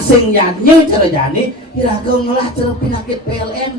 sing nyanyi cara jani iraga ngelah cara penyakit PLN.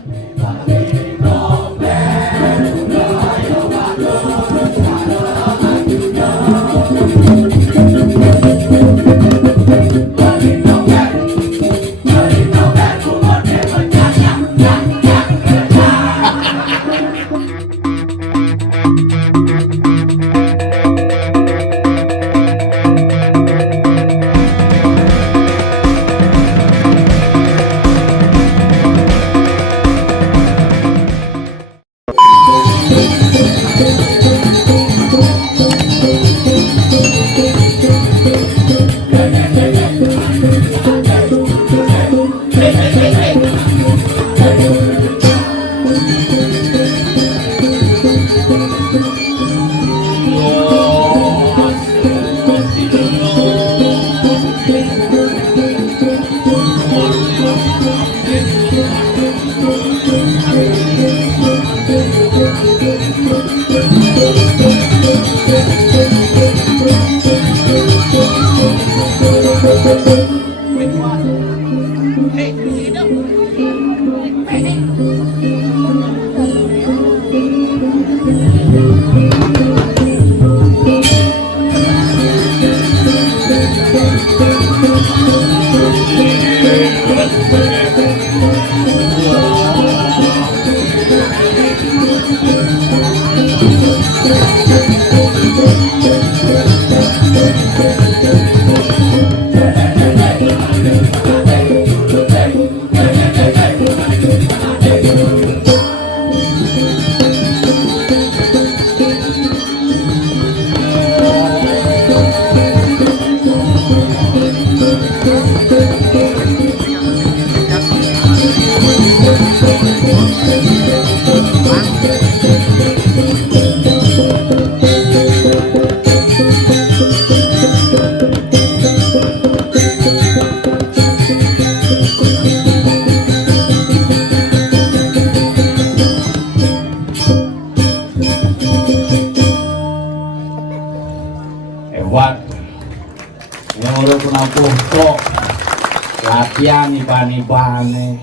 latihan iban-ibane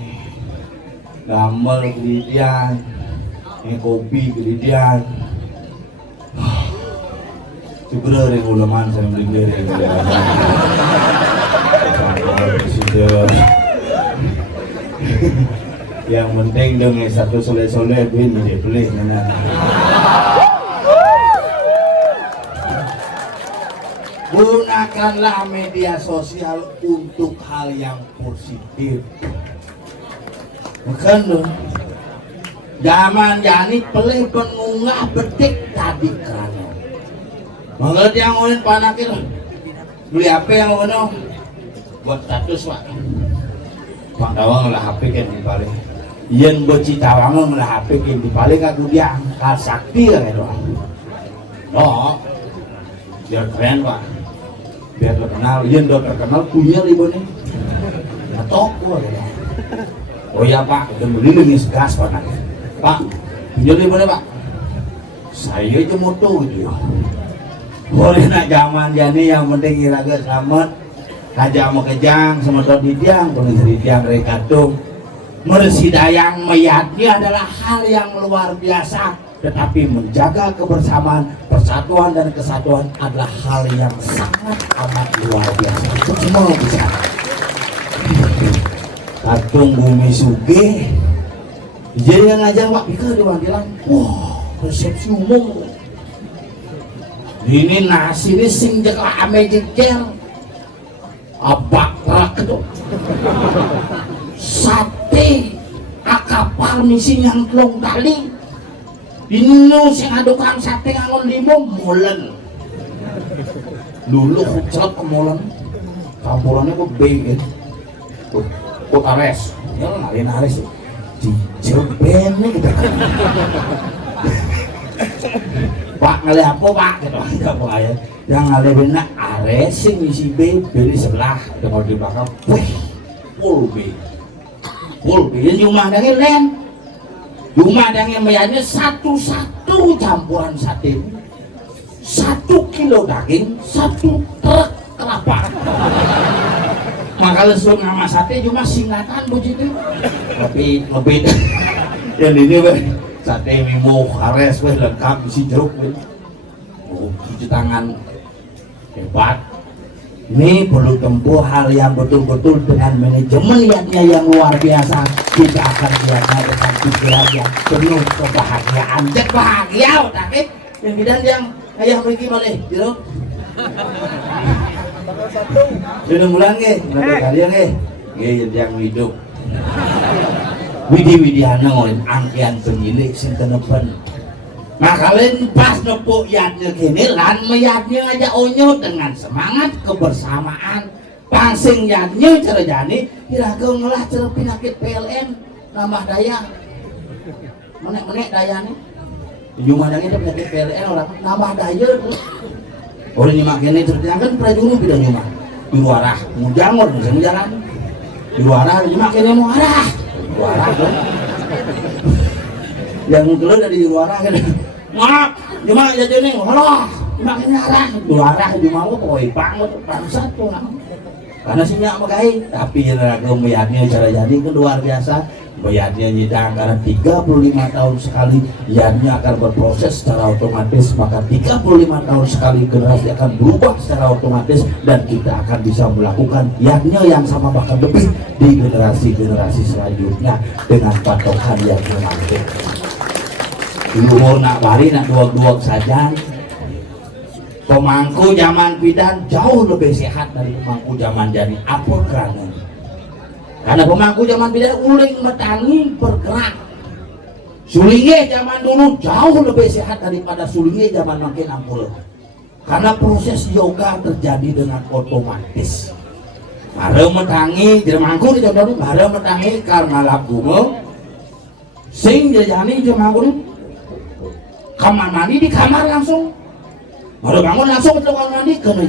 gamel kedidian ini kopi kedidian sebenernya yang uleman saya beli yang penting dong satu soleh-soleh bin beli gunakanlah media sosial untuk hal yang positif. Bukan dong. Zaman jani pelih pengunggah betik tadi kerana. Mengerti yang ngomongin panakir. Beli apa yang ngomong? Buat status pak. Pak Dawang lah HP kan di paling. Yen buat Citawang lah HP kan di paling aku dia angkat sakti kan itu. No, biar keren pak. Biar terkenal, iya udah terkenal punya ibu nih ngetok gua ya. Oh ya pak, udah beli lagi segas pak punya ibu nih pak saya aja moto gitu ya boleh nak zaman jani yang penting iraga selamat aja mau kejang sama di tiang kalau di tiang rekatung mersidayang mayatnya adalah hal yang luar biasa, tetapi menjaga kebersamaan, persatuan dan kesatuan adalah hal yang sangat amat luar biasa. Itu semua bisa. Katung bumi suge, jadi yang ngajar Pak Bika di Wandilan, wah resepsi umum. Ini nasi ini sing jeka ame jejer, abak rak itu. Sate akapar misi yang telung kali dinu sing adukang sate ngangon limo molen dulu kucap kemolen campurannya kok bengin kok ares ya ngalin ares di jeben nih kita pak ngalih apa pak gitu nggak apa ya yang ngalih benak ares sing misi B beli sebelah dengan di belakang wih full B ini rumah dangin len rumah dangin mayanya satu-satu campuran sate 1 kilo daging 1 truk kelapa kalau suruh nama sate cuma singkatan begitu tapi lebih yang ini weh sate mimo kares weh lengkap isi jeruk weh cuci tangan hebat. Ini perlu tempuh hal yang betul-betul dengan manajemen yang luar biasa. Kita akan lihatnya dengan pikiran yang penuh kebahagiaan. Cek bahagia otaknya. Yang bidan yang ayah pergi boleh, jeruk. Sudah bulan ke? Nanti kalian ke? Yang hidup. Widi-widiana ngolin angkian penyilik sintenepen. Nah kalian pas nepuk yadnya gini lan meyadnya aja onyo dengan semangat kebersamaan pangsing yadnya cara jani kira-kira ngelah cara penyakit PLN nambah daya menek-menek daya nih cuma yang ini penyakit PLN orang nambah daya oleh nyimak ini ceritanya kan prajurit tidak nyimak di luarah mujangur bisa jalan di luarah nyimak ini mau arah di luarah yang keluar dari luarah kan maaf cuma jadi nih halo makin arah dua arah cuma mau koi banget bangsat tuh karena sinya makai tapi raga bayarnya cara jadi itu luar biasa bayarnya nyidang karena 35 tahun sekali iannya akan berproses secara otomatis maka 35 tahun sekali generasi akan berubah secara otomatis dan kita akan bisa melakukan iannya yang sama bahkan lebih di generasi-generasi selanjutnya dengan patokan yang menarik. Dulu nak bari nak duak-duak saja. Pemangku zaman bidan jauh lebih sehat dari pemangku zaman jadi apa kerana? Karena pemangku zaman bidan uling metangi bergerak. Sulingnya zaman dulu jauh lebih sehat daripada sulingnya zaman makin ampul. Karena proses yoga terjadi dengan otomatis. Mare metangi jadi mangku di contoh mare metangi karena lagu sing jajani jemangku kamar mandi di kamar langsung baru bangun langsung ke kamar mandi kena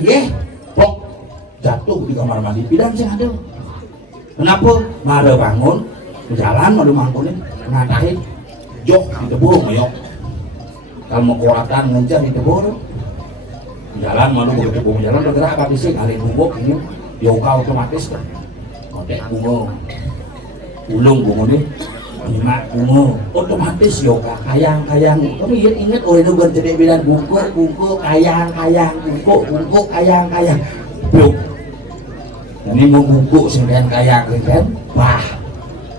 pok jatuh di kamar mandi bidan sih ada kenapa baru bangun jalan baru mangkunin ngatahin jok di tebur mayok kalau mau kuatan ngejar di tebur jalan malu ke tebur jalan bergerak tapi sih kali bubuk ini yoga otomatis kan kodek bungo ulung bungo nih lima bungo otomatis yoga kayang kamu ingat oh itu berjadi bilang bungku kayang bungku kayang yuk ini mau bungku sehingga kayang kan wah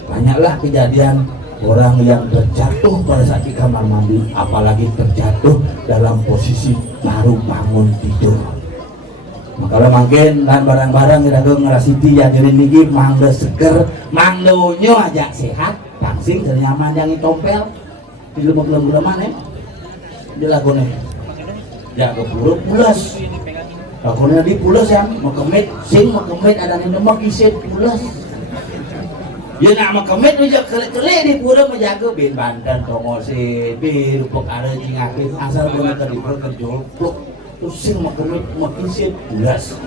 banyaklah kejadian orang yang terjatuh pada saat di kamar mandi apalagi terjatuh dalam posisi baru bangun tidur kalau makin dan barang-barang kita ngerasiti ya jadi niki mangga seger manglonya aja sehat pangsing dari nyaman yang tompel di lemah-lemah di lagunya ya keburu pulas lagunya di pulas yang makemit sing makemit ada yang demak isit pulas ya nak makemit aja kele-kele di pura menjaga bin bandan tongosi di rupuk ada jingakin asal bener keripur kerjolpluk terus sing makemit makisit pulas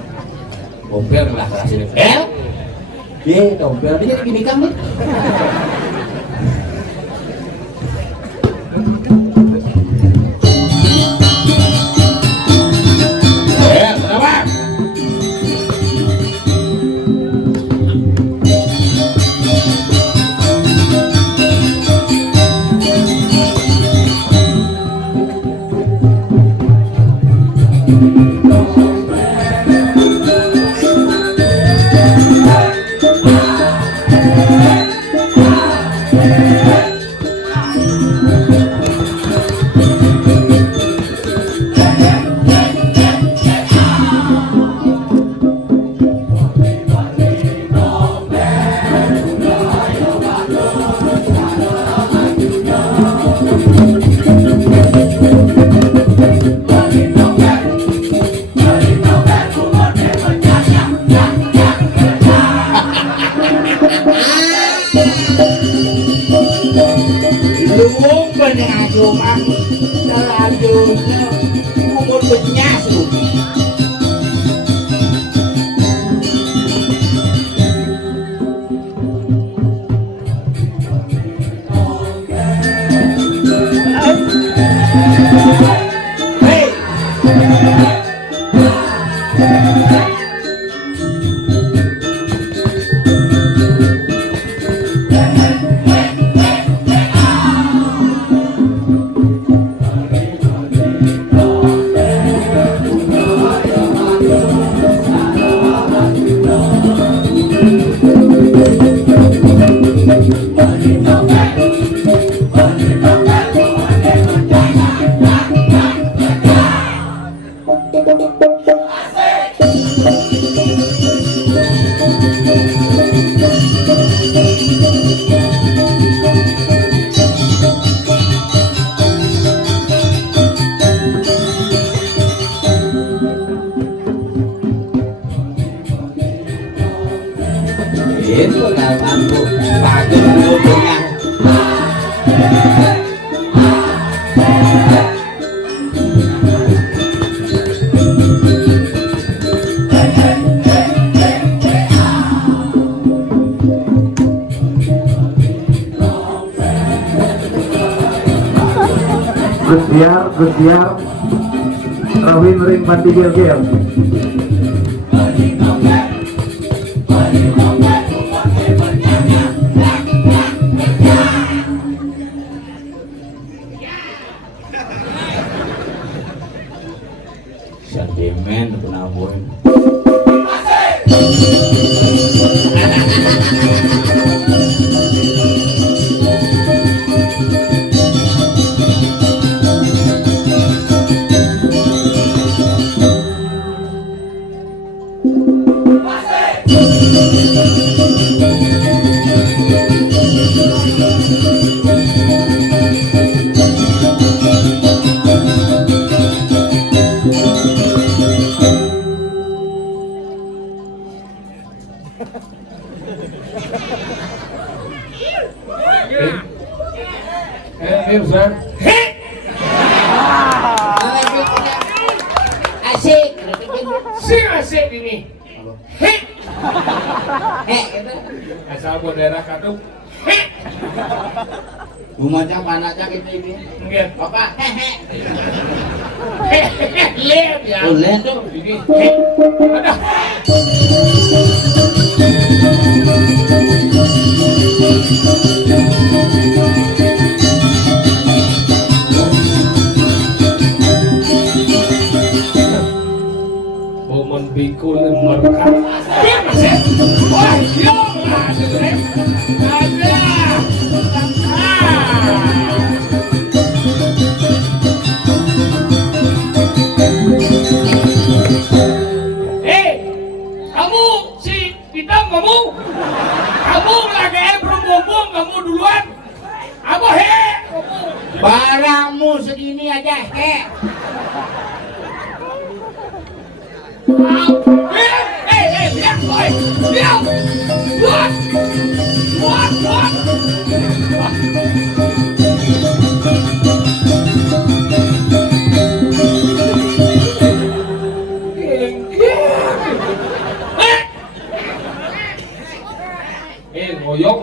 tompel lah kasih tompel dia gini kami itu kawanku pagi hubungan Gusiar Rawin ring pati gel-gel. sentimen penabung Ustaz. Asik. Asik ini. Asal buat daerah Katung. Bumacang panacang itu ini Enggak. apa Lihat ya. boleh tuh Ini. Ada. Momen bikul merekat. Wah, yo, ada. Kamu si Hitam kamu lagi bumbung kamu duluan. Apa Barangmu segini aja, diam, boy, diam. Buat.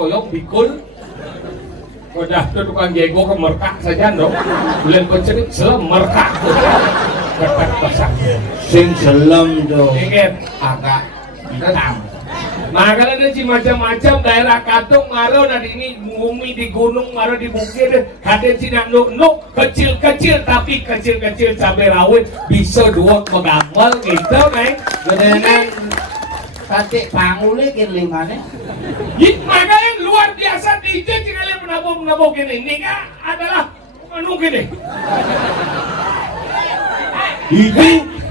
Ngoyok bikul. Udah tuh tukang jago ke merkak saja dong. Bulan pencerit selam merkak. Merkak pasang. sing selem tuh Ingat. agak hitam Makanya ada macam-macam daerah Katung maro dan ini bumi di gunung maro di bukit ada cina nuk kecil-kecil tapi kecil-kecil cabai rawit bisa dua megamal gitu neng. gedenan sate pangule ke limane Makanya luar biasa DJ cina penabung gini ini kan adalah anu gini.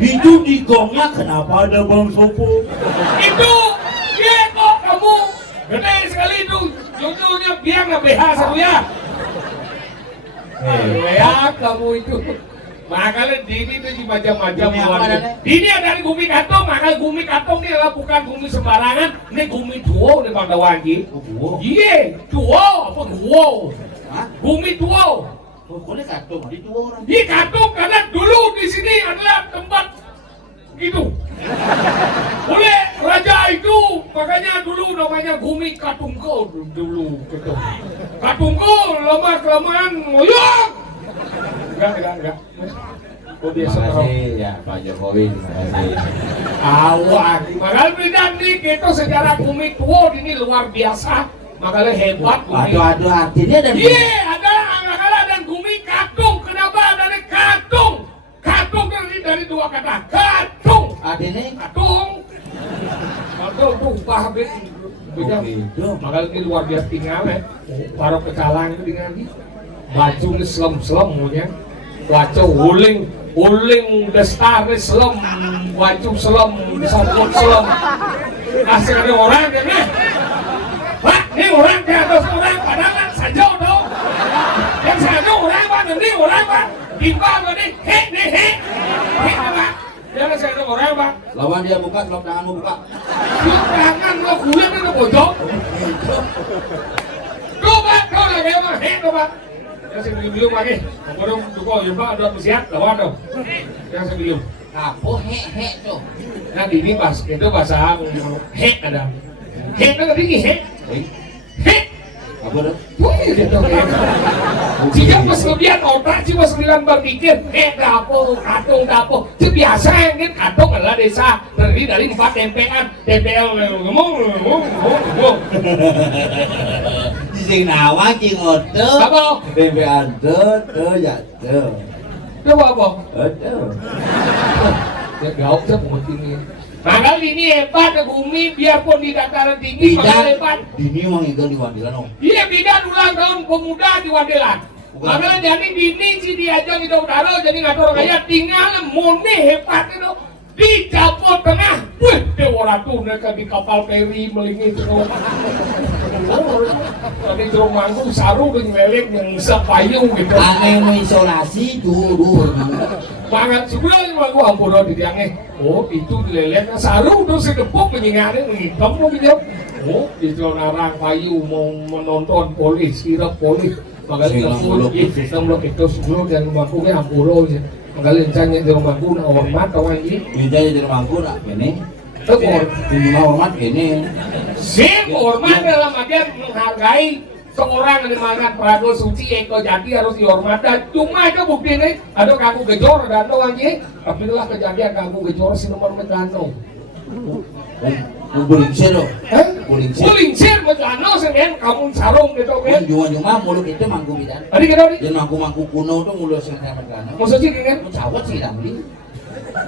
itu di gongnya kenapa ada bang sopo Itu dia kok kamu gede sekali itu judulnya biang BH satu ya. Ya kamu itu makanya Dini itu di macam-macam Gumi apa luar namanya? Dini ada dari Gumi Katong, makanya Gumi Katong ini adalah bukan Gumi sembarangan, ini Gumi duo nih Bang Dawangi. duo Iya, duo apa duo? hah Gumi duo. pokoknya katung di duo orang Di Katong karena dulu di sini adalah tempat itu. Oleh raja itu makanya dulu namanya Gumi Katungko dulu gitu. Katungko lama kelamaan ngoyok. Enggak. Oh dia terima seterong. kasih ya Pak Jokowi terima kasih Awak, makanya beda nih gitu sejarah Gumi tua ini luar biasa. Makanya hebat Gumi. aduh artinya ada Iya, ada makanya dan Gumi Katung. Kenapa dari Katung? Katung dari dua kata. Katung. artinya Katung tuh beda. itu Makanya ini luar biasa tinggal ya. Para pecalang itu tinggal di baju ini selem punya. Baju uling destar ini selem, baju selem, sabun selem. Kasih ada orang kan ya? Pak, ini orang ke atas orang padahal saja dong. Yang saja orang pak, ini orang pak. Tiba ini, he apa? Jangan saya ada orang pak. lawan dia buka tanganmu buka Tangan lo kulit itu bojong. tuh Pak. Yang sebelum lagi. Kemudian duko ya Pak ada siap lawan dong. Yang sebelum. Kapo he tuh. Nah ini pas itu bahasa he ada. He itu kan tinggi he. He. Apa tuh? Wah itu he. Jika pas kemudian otak sih pas bilang berpikir dapo, katung. Itu biasa kan katung adalah desa terdiri dari 4 tempean. TPL ngomong. Sing nawa ki ngoto. Apa? Tempe ado ya tuh. Coba apa? Aduh. Ya gauk saya mau tinggi. Makanya ini hebat ke bumi biarpun di dataran tinggi makanya hebat. Dini wong itu di Wandilan om. Iya bidan ulang tahun pemuda di Wandelan. Makanya jadi dini si diajak di Utara jadi ngatur kayak tinggal murni hebat itu di Jawa Tengah. Wih, dewa ratu mereka di kapal feri melingit itu. Tadi di rumahku saru dengan melek yang sepayung gitu. Aneh mengisolasi dulu. Banget sebenarnya mah gua ampun di tiangnya. Oh itu dilelehkan saru tuh sedepuk menyingarin ngitam mau pinjam. Oh di narang payu mau menonton polis kira polis. Makanya telepon sistem lo itu sebelum dan rumahku kan ampun aja. Makanya rencana di rumahku nak hormat kawan ini. Rencana di rumahku nak ini. Tekor. Di rumah hormat ini. Sim hormat dalam artian menghargai seorang yang dimakan Prado Suci Eko Jati harus dihormati. Cuma itu bukti nih, ada kaku gejor dan doang aja. Tapi itulah kejadian kaku gejor si nomor megano. Bulingsir loh. Bulingsir megano senen kamu sarung gitu kan. Cuma mulut itu mangku bidan. Tadi kita nih. Yang mangku kuno tuh mulut senen megano. Maksudnya kan? Cawat sih dah beli.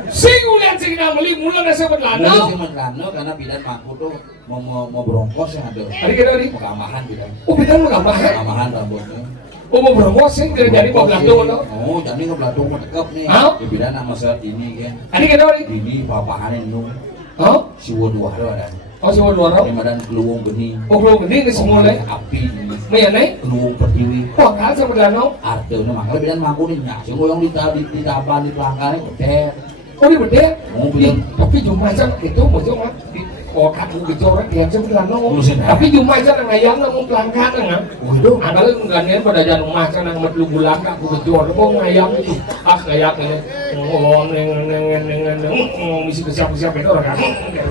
Sing ulian sing nameli mula nasi metlano. Nasi metlano karena bidan mangku tuh mau berongkos yang ada. Tadi kita nih. Mau keamahan bidan. Oh bidan mau keamahan? Keamahan rambutnya. Oh mau berongkos sing jadi mau belado loh. Oh jadi nggak belado mau tekap nih. Ya bidan sama saat ini kan. Tadi kita nih. Ini papahanin nu. Oh? Siwon dua ada. Oh siwon dua ada. Kemudian keluung benih. Oh keluung benih ke semua nih. Api. Nih nih. Keluung pertiwi. Wah kan sama danau. Artinya makanya bidan mangku nih nyak. Sing yang ditambah di pelanggannya gede. Oh di beda. Oh bidan. Tapi cuma aja itu maksudnya di kota gejoran dia aja bilang no. Musim. Tapi cuma aja ngayang nang pelanggan nang. Oh itu. Ada ngane pada jangan rumah sana nang metlu bulan kak gejor. Kok ngayang itu. Ah ngayang ini. Oh neng misi siap-siap itu orang kan.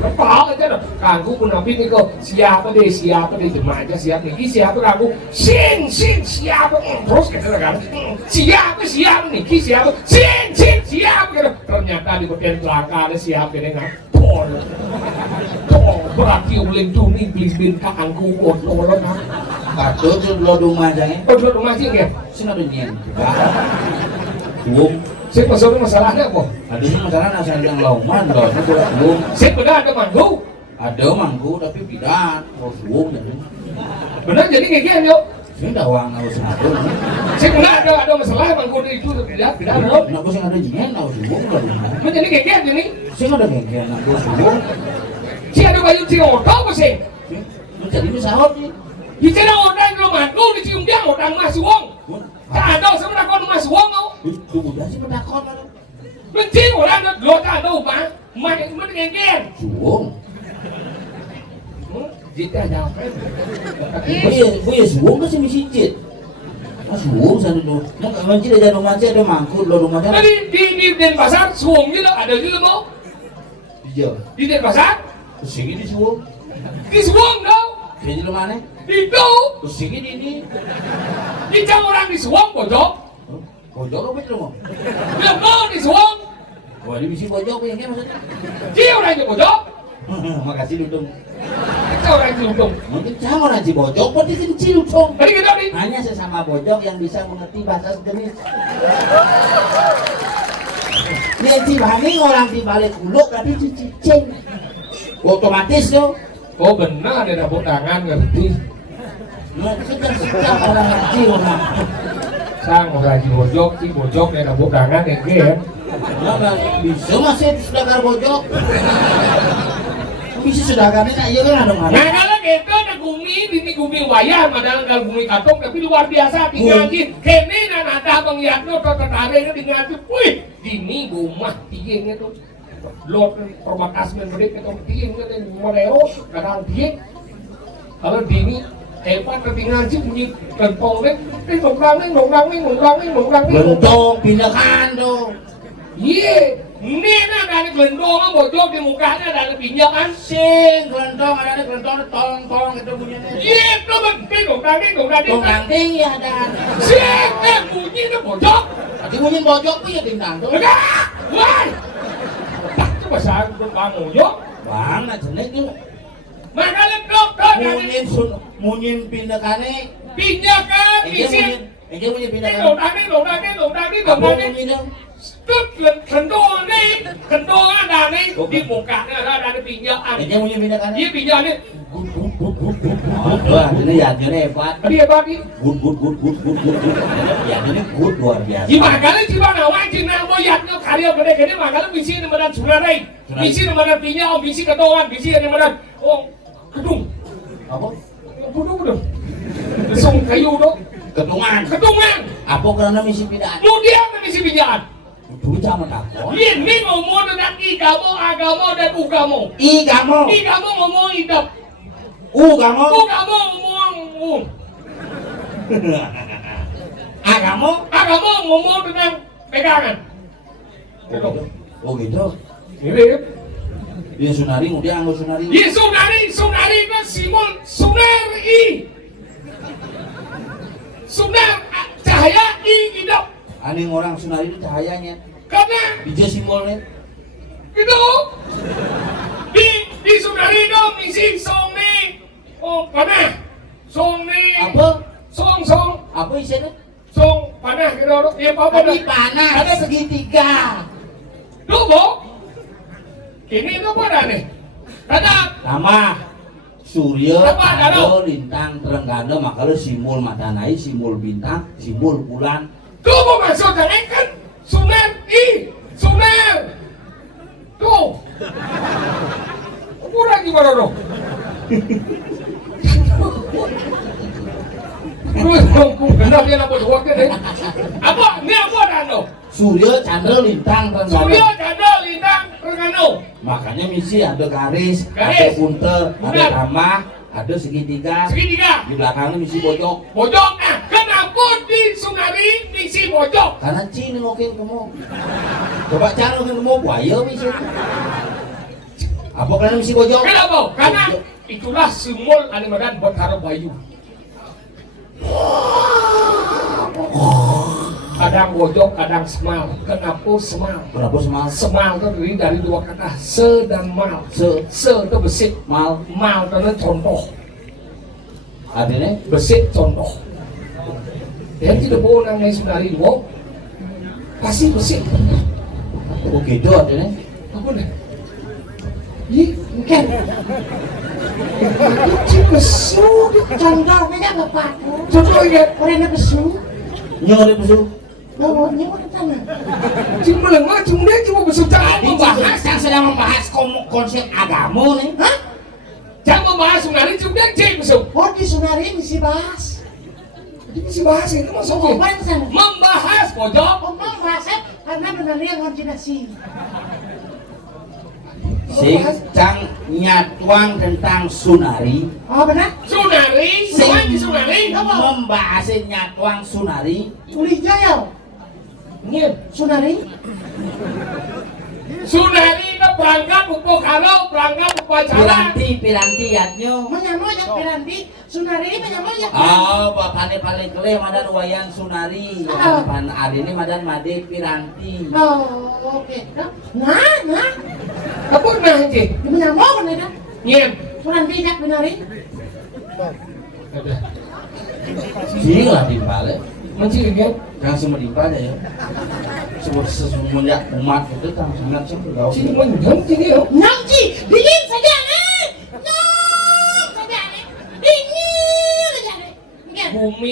Apa aja dah. Kangku pun nabi ni kok siapa deh cuma aja siap nih. Siapa kangku? Sing siapa? Terus kata kan. Siapa nih? Siapa? Sing siapa? Ternyata di bagian belakang ada siapa ini kan. Berarti uling tuning please bin kakangku kotor kan. Kado tuh lo rumah aja ya. Oh lo rumah sih ya? Sini ada nian. Belum. Saya masalahnya apa? Adanya masalah nasi yang lauman loh. Itu belum. Saya benar ada manggu. Ada mangku tapi bidan. Terus belum jadi. Benar jadi kayak gini yuk. Ini dah uang harus satu. Saya benar ada masalah manggu itu tidak ada. Nak sih ada jien harus belum lah. Benar jadi kayak gini. Saya ada genggen nak belum. Si ada bayu si otak apa sih? Jadi pesawat nih. Di sana orang kalau manggu dicium dia orang masih uang. Tak ada sebenarnya kau masih uang kau. Itu mudah sih menakon ada. Benci orang lo tak ada upah. Main genggen. Suwung. Jika ada apa? Buya suwung kan sih misijit. Suwung sana dulu. Nak mancing ada rumah aja ada mangkuk lo rumah sana. Di Denpasar suwung juga ada juga mau. Di Denpasar? Sini di suwung. Di suwung dong. Kayaknya lo mana? Itu. Sini ini. Di jam orang di suwung pojok. Pojok apa itu mau? Belum mau di suwung. Wah di misi pojok yang maksudnya? Dia orang di pojok. Makasih Dudung. Kita orang di ujung. Mungkin sama orang di pojok, pasti kecil Dudung. Tadi kita nih. Hanya sesama pojok yang bisa mengerti bahasa sejenis. Ini Cibani orang di balik kuluk tapi cicing. Otomatis tuh. Oh benar ada tepuk tangan ngerti. Sejak orang ngaji orang. Sang orang di pojok ada tepuk tangan ya kan. Bisa masih sedekar pojok. Bisa sedakarnya nak iya kan ada mana? Nah kalau gitu ada gumi wayar, padahal kalau gumi katung tapi luar biasa tinggal lagi. Kene dan ada bang Yatno tertarik tinggal lagi. Wih, dini gumah tingginya tuh. Lot perbatas menberik atau tinggi kan mereo kadang tinggi. Kalau dini hebat tapi ngaji bunyi gentong nih Gentong pindahan tuh. iya ini ada gelendong bojok di mukanya ada pinjakan Sing gelentong ada gelentong tolong itu bunyinya. iya itu penting dong Tongkanting ya ada. sing bunyi itu bojok Tapi bunyi bojok tuh ya tintang tuh. enggak wah itu bahasa kamu yuk Bang, nah jenek tuh. makanya dokter Munyin pindahane. pinjakan isi Ini munyin pindahane. dong Apa munyin dong? Tức là thần đô ada nih di mukanya ada pinjakan Ini munyin pindahane. dia pinjakan nih Wah, ini ya hebat. dia bagi Good. Ya ini good luar biasa. gimana kali gimana wajib nang boyatnya karya gede makanya misi nemenan sunai misi nemenan pinjau misi kedoan misi nemenan oh kedung Apa? kedung sung kayu dong Kedungan. Apa karena misi pindahan? kemudian misi pinjakan Dulu zaman aku. ini ngomong tentang agama dan ugamo Igamo ngomong hidup ngomong agama ngomong tentang pegangan Oh gitu. ini Dia sunari, dia anggur sunari. ya sunari kan simul sunar cahaya hidup Aning orang sunari itu cahayanya. karena Bija simbolnya. itu di sunari itu misi songni oh panah songni Apa? song Apa isinya? song panah gitu ya apa Tapi panas. Ada segitiga. Tuh, Bo. Ini itu apa dah nih? Kata Nama Surya, Apa, Dado? Lintang, Terengganu, makanya simul matahari, simul bintang, simul bulan. tuh mau masuk kan sunar tuh kurang gimana dong? Terus aku benar dia nak buat deh. Apa? Ini apa dah dong? Surya, Chandra, Lintang, Terengganu. Surya, Chandra, Lintang, Terengganu. Makanya misi ada garis, ada Garis. punter, ada Benar. ramah, ada segitiga. Segitiga. Di belakangnya misi bojok. Bojok. Nah, kenapa di Sunari misi bojok? Karena Cina ngokin kamu. Coba cara ngokin kamu buaya misi. Apa karena misi bojok? Kenapa? Karena Bojok. itulah simbol Animadan buat taruh bayu. Kadang bojok, kadang semal. Kenapa semal? Berapa semal? Semal itu terdiri dari dua kata se dan mal. Se itu besit, Mal. mal itu contoh. Adanya? Besit contoh. Dan tidak boleh nangis Sunari dua. Pasti besit. Oh gitu adanya? Apa nih? Ih, kan? Itu besu, Contoh, mereka bapak. contoh ya. Orang nak besu, Nyong ada pesu. bawanya orang tanah. Cuma lengah, cuma dia cuma besu jangan membahas. yang sedang membahas konsep agama nih. Hah? Jangan membahas Sunari, cuma dia cek besu. Oh di Sunari mesti bahas. Jadi mesti bahas itu Oh, maksudnya. apa yang sana? Membahas pojok. Omong bahasa karena benar yang koordinasi. Sing cang nyatuang tentang Sunari. Oh benar? Sunari, semua di Sunari. Membahas nyatuang Sunari. Uli Jaya, Nyet. Sunari. Sunari itu perangkat upo kalau perangkat upacara. Piranti yatnyo. Menyamo yang piranti, Sunari menyamo yang Oh, bapaknya paling kelih madan wayan Sunari. Ah. Pan hari ini madan made piranti. Oh, oke. Nah, Apa nah cek? menyamo benar dah. Nyet. Piranti jak benari. Sini lah timpalnya. Menciri kan? Jangan semua timpalnya ya. Semenjak umat itu kan sangat sih bergaul. Ciri menjam ciri ya. Nangci, dingin saja nih. Nyong saja nih. Dingin saja nih. Ingat.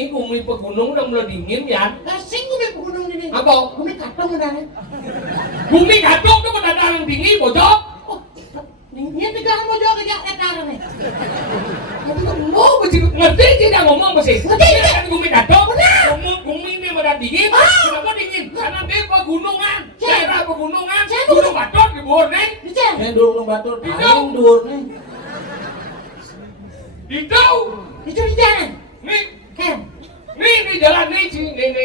Bumi pegunung udah mulai dingin ya. Kasing gue gunung ini. Apa? Bumi katong benar. Bumi kacau tuh pada darang dingin bojok. Oh, dingin tiga mau jauh kerja etar nih. Tapi mau mesti ngerti tidak ngomong mesti. Ngerti. Kan bumi kacau. Bumi ini pada dingin. Kenapa dingin? Karena dia pegunungan. Daerah pegunungan. Gunung Batur di bawah nih. Dicen. Ini dulu batur paling dur nih. Itu. Itu di jalan. Nih, Ken. nih jalan nih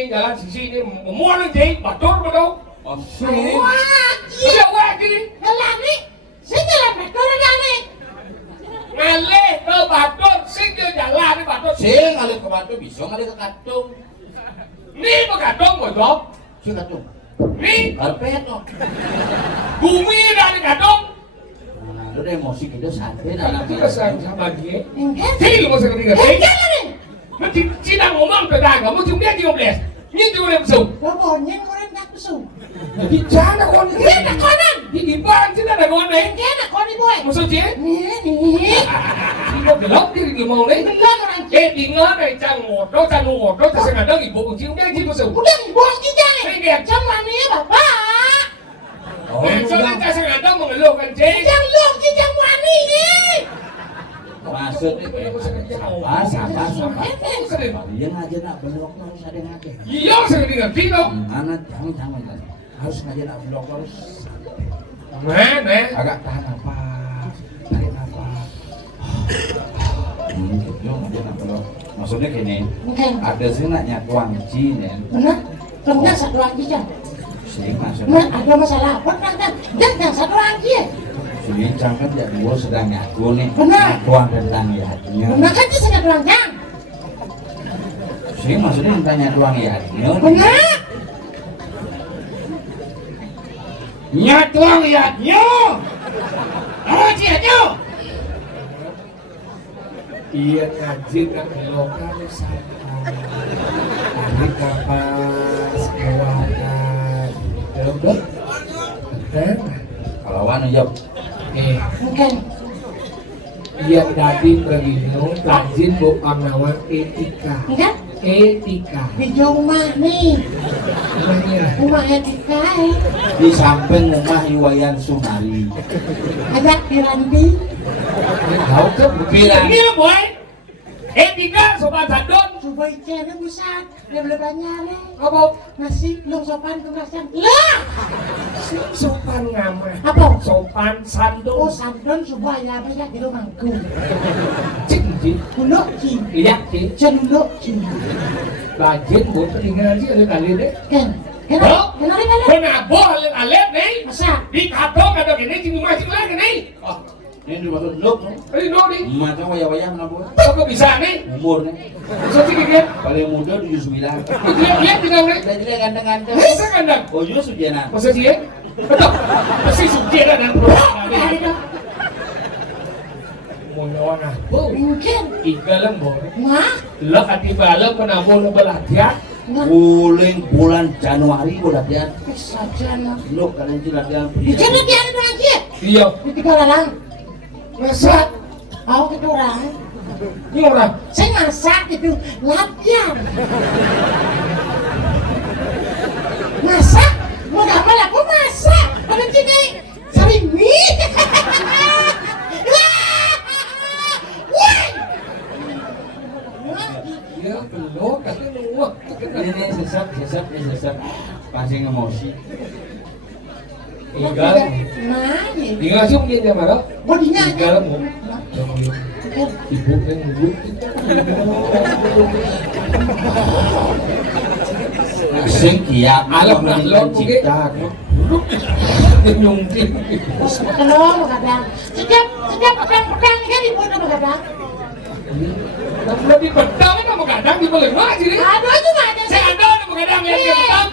jalan sini mau nanti batur betul. Oh, Wah, iya. Iya wah gini. Jalan nih. Saya jalan betul jalan nih. Ngalih ke batur, sing jalan nih batur. sing ngalih ke batu bisa ngalih ke katung. Nih begadong betul. Sing katung. Nih Karpet no. bumi dari gadong. Nah, lu deh emosi gitu santai Kalau dalam kita sama dia. Ken. Sih lu masih ketinggalan. Ken jalan nih. Nanti Cina ngomong ke dagang, mau cuma dia 13. Ini juga udah besok. Pokoknya korang tak besok. Jadi jangan kau ni. Ken nak konan. Di gimana Cina ada kau ni? Ken nak konan boy. Maksud dia? Nih. Cina gelap dia di mau ni. Benar orang. Tinggal ni cang ngodo, terus ada ibu kucing dia jadi besok. Udah dibuang kita nih. Ini dia. Jangan nih bapak. Oh, Soalnya saya ada mengeluhkan cing. Jangan lu kita wani nih. maksudnya sabar. Dia ngajar nak belok terus ada ngajar. Iya, saya ngerti dong. Anak jangan harus ngajar nak belok terus. Mana? Agak tahan nafas, tarik nafas. Gitu ngajar nak belok. Maksudnya gini, Ken. ada sih nak nyatuan cinen. Benar. Benar satu lagi kan. Sih maksudnya. Ada masalah apa kan? Dan satu lagi ya. Bincang kan ya dua sedang nyaku nih. Benar. Nyatuan tentang yadnya. Benar kan itu sangat lancar. Sih maksudnya tentang nyatuan yadnya. Benar. Nyatuan yadnya. Oh yadnya. Iya ngaji nak lokal sana. Tarik kapas, kewakan. Betul. Betul. Kalau wan jawab. Mungkin. Iya tadi berino rajin bu panawan etika. Enggak? Etika. Di rumah nih. Namanya. Rumah etika Di samping rumah Iwayan Sumari. Ajak Pirandi. Tahu kan? Bilang. Ini boy. Etika sobat sadon. Coba ikan pusat. Dia boleh banyak nih. Apa? Nasi belum sopan kemasan. Lah. Sopan ngamah. Apa? Sopan Oh sandon. sandon supaya banyak di rumahku. Cing cing. Kuluk cing. Lihat cing. Cenluk cing. Rajin bu tinggal aja ada kali deh. Ken. Oh. Kenali. Kenapa alet nih? Masa? Di katong ada gini cing masing lagi nih. Oh, ini dimaksud luk nih. Ini dong nih. Macam wayah-wayah kenapa? Kok bisa nih? Umur nih. Bisa cing kan? Paling muda 79. Lihat tinggal nih. Jadi ganteng-ganteng. Masa kandang? Oh iya Sujana. Masa sih ya? Betul. Pasti suci ada dan Ada dong. mau nyawa apa? Mungkin. Iga lang bo. Wah. Lo kati balam kenapa lo belatihan? Uling bulan Januari gua latihan. Bisa jalan. Lu kalian itu latihan. Bikin lagi ada lagi. Iya. Di tiga lalang. Masa? Oh itu orang. Ini orang. Saya masak itu latihan. Masak? Mau gak malah aku masak. Ada sini. Sari mie. Ya belum. Kati nuwak. Ini sesep. Pasing emosi. Iga. Nah, Iga sih mungkin dia marah. bodinya Iga aja. mo. Ibu yang ibu. Sing kiat Alam na lo mungkin. Nyungkin. Kalau kadang setiap pedang kan ibu udah kadang. Lebih pedang kan mau kadang di boleh mah sih. Aduh itu mah ada. Saya ada mau kadang yang dia pedang.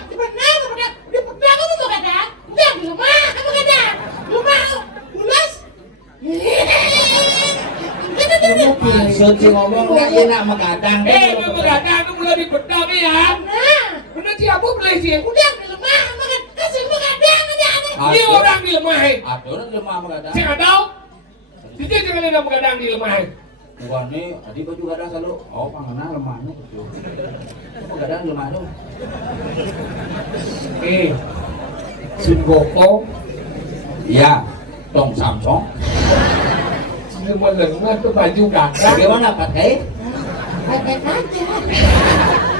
Di pedang kamu mau kadang. Udah di rumah kamu kadang. Rumah ulas. Maksud si ngomong gak enak makadang. Mau kadang itu mulai di pedang ya. Nah, Bener sih aku beli sih. udah di rumah makan kasih mau kadang aja nih. Ini orang di lemah. Ada orang lemah makadang. Saya nggak tahu. Itu jangan ada kadang di lemah. Wah nih, adik baju kadang selalu. Oh panganan lemahnya gitu. Kadang lemah tuh. Sun Gokong. Iya, Tong Samsung. Semua lemah tuh baju kadang. Bagaimana pakai? Baik aja.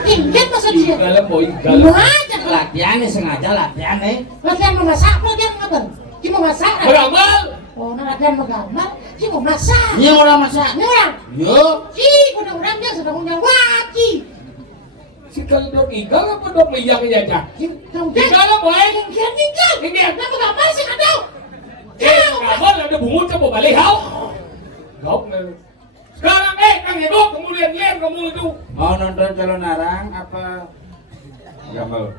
Ingat maksud dia. Dalam boy Lu aja kalau Latihan nih sengaja latihan nih. latihan memasak, latihan ngapain? Cuma masak. beramal. Oh, nah latihan menggambar. Si mau masak. Nya orang masak. Ini orang. Yo. Si orang dia sedang punya wajib. Si kalau igal apa dok yang jajak? Igal apa Yang dia tinggal. Ini Kenapa gak masih ada? kabar ada bungut coba balik hau. Gok sekarang Kang Hego kemudian kamu itu Mau nonton calon arang apa? Enggak mau.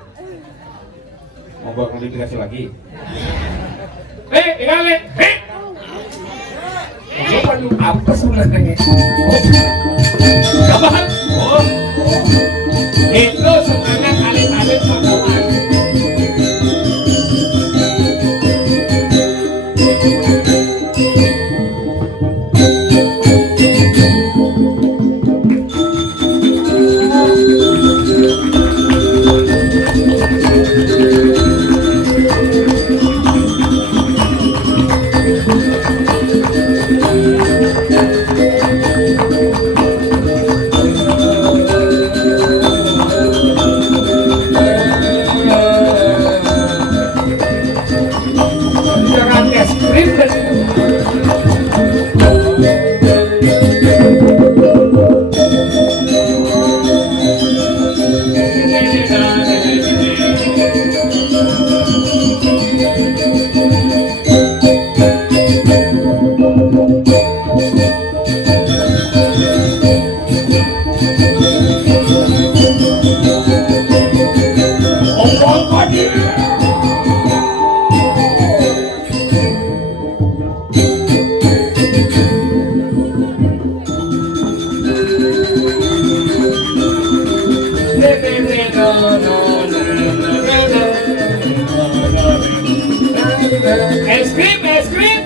Mau gua klarifikasi lagi. Tinggal apa sebenarnya? Gabahan. Itu sebenarnya kali-kali pengawal. Jangan es krim es krim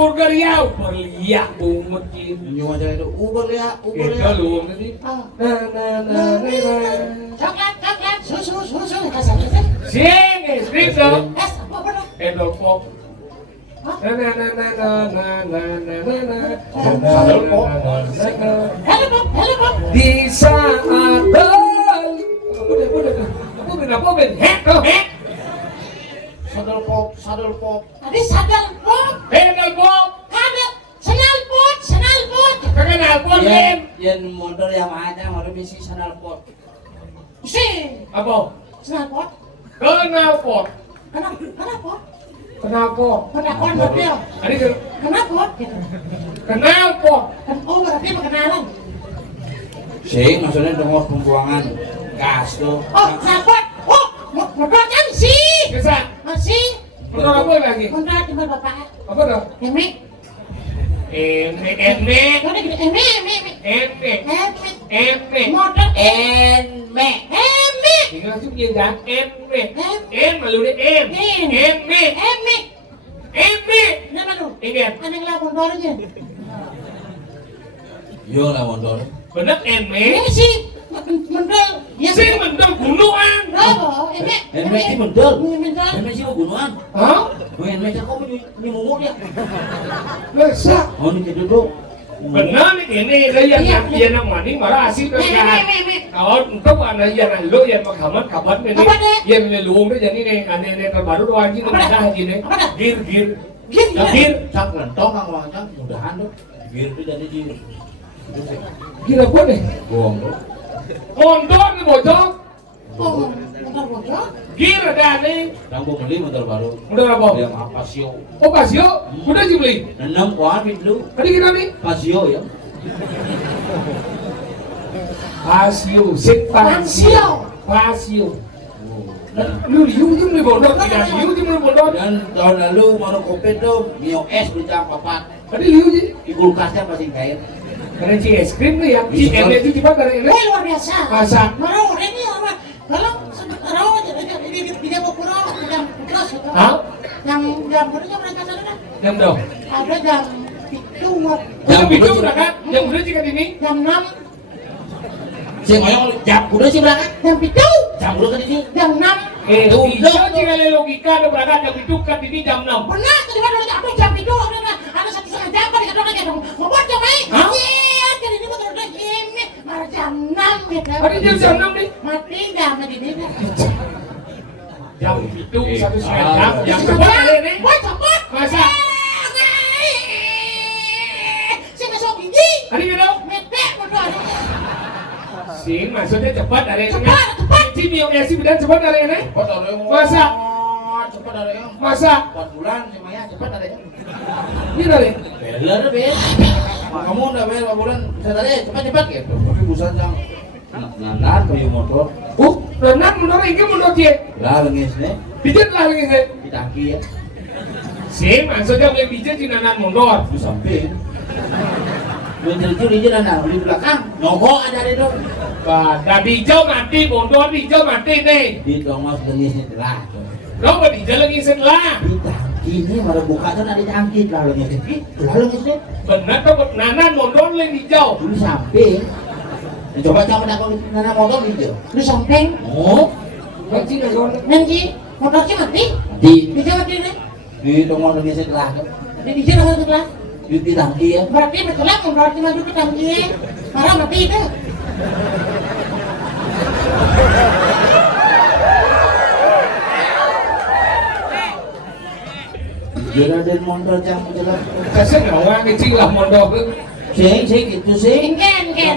burger ya berliak bungut gitu. Nyu aja itu Uber ya. Kita lu tadi. Coklat, susu, kasar. Sing, es krim dong. Apa dong? Endol pop. Hello, Bob. Di saat Apa ben? Hek. Sadel pop. Tadi sadar Bob. Endol pop. Ada senal pot. Kenal pop ben. Yang motor yang ada harus bisi sadel pop. Si, Apa? senal pot. Kenal pop. Kenapa? Kenal pop. Kenapa dia? Ini kan Kenapa? Gitu. kenal pop. Oh, berarti perkenalan. Sing maksudnya dengor pembuangan gas tuh. Oh, kenapa? Oh, motor kan sih. Bisa. Masih. Motor apa lagi? Motor tinggal bapak. Apa dong? Emek. Emek. Udah gede. Emek. Motor Enme. Emek. Tinggal cuma jangan emek. Malu deh Emek. Nama lu? Ingat. Aneh lah motor aja. Yo lah motor. Bener emek. Ini sih mendel. Ya Sing mendem gunungan. Bravo, emek. Enme sih mendel. Mendel. Enme sih gunungan. Hah? Enme sih kok nyumumur ya. Masa? Oh ini duduk. Benar nih ini yang yang mani marah asik kan. Kalau untuk anda yang lu yang makaman kabar ini yang luung deh jadi nih aneh terbaru doang aja dah gini. Gir. Cak lentong kang wajang mudahan tuh. Gir tuh jadi di. Gir apa nih? Gong tuh. Mondor nih bocor. Oh, motor bocor. Gir ada nih. Kamu beli motor baru. Udah apa? Yang apa sio? Oh Casio, udah sih beli. 6 kuat dulu. Tadi kita nih. Pasio ya. Pasio, sik pasio. Lu liu je beli bodor, tidak liu je beli bodor. Dan tahun lalu mau covid tuh Mio es beli jam 4 Ada liu je. di kulkasnya masih cair. Karena ci es krim tuh ya, ci es itu tiba dari ini. Wah, luar biasa. Masak. Marau ini orang kalau sekarang di Jawa Pura jam terus itu. Hah? Jam berapa mereka sana? Jam dong. Ada jam itu Jam itu berangkat, jam udah jika ini. jam 6 Si moyong jam udah sih berangkat. jam itu Jam udah kan ini. jam 6 Itu jika logika ada berangkat jam itu kan ini jam 6. benar tadi mana apa jam itu ada 1,5 jam kan kita lagi mau buat jam ini Hah? iya kan ini betul udah ini malah jam 6 gitu Ada jam 6 nih. mati jam di sini Jam itu 1,5 jam. Jam cepat hari ini. buat cepat Masa? saya masuk gigi Hari ini dong. mepet betul Sing maksudnya cepat hari ini. Cepat, cepat. Ci Mio es bidan cepat hari ini. Cepat ada yang Masa? cepat ada yang Masa? 4 bulan si Maya cepat ada yang Ini dari. beler bet. Kamu udah beler 4 bulan bisa tadi cepat gitu. Tapi busan jam nganan kayu motor. Renang menurut ini menurut dia. Lah lengis nih Bijan lah lagi saya. di tangki ya. Sing maksudnya boleh bijan di nanan mundur. Di samping. Mencuri aja nana di belakang. Nyogok ada di dong. Dah bijau mati, mundur bijau mati nih. Di Thomas lengisnya telah. Lo mau bijau lagi setelah. Di tangki ini baru buka kan ada tangki lah lengisnya. Lah lengisnya Benar tuh nanan mundur lagi bijau. di samping. Coba kamu nak nana motor di jauh. di samping Oh, Nanti nggak nanti motornya mati di Jawa nih Thomas lengisnya telah. di Jawa setelah Di tangki ya. berarti betul lah berarti maju ke tangki marah mati itu Jangan ada motor jam jelas. kasih ngawang kecil lah mundur. Sing gitu sing. engken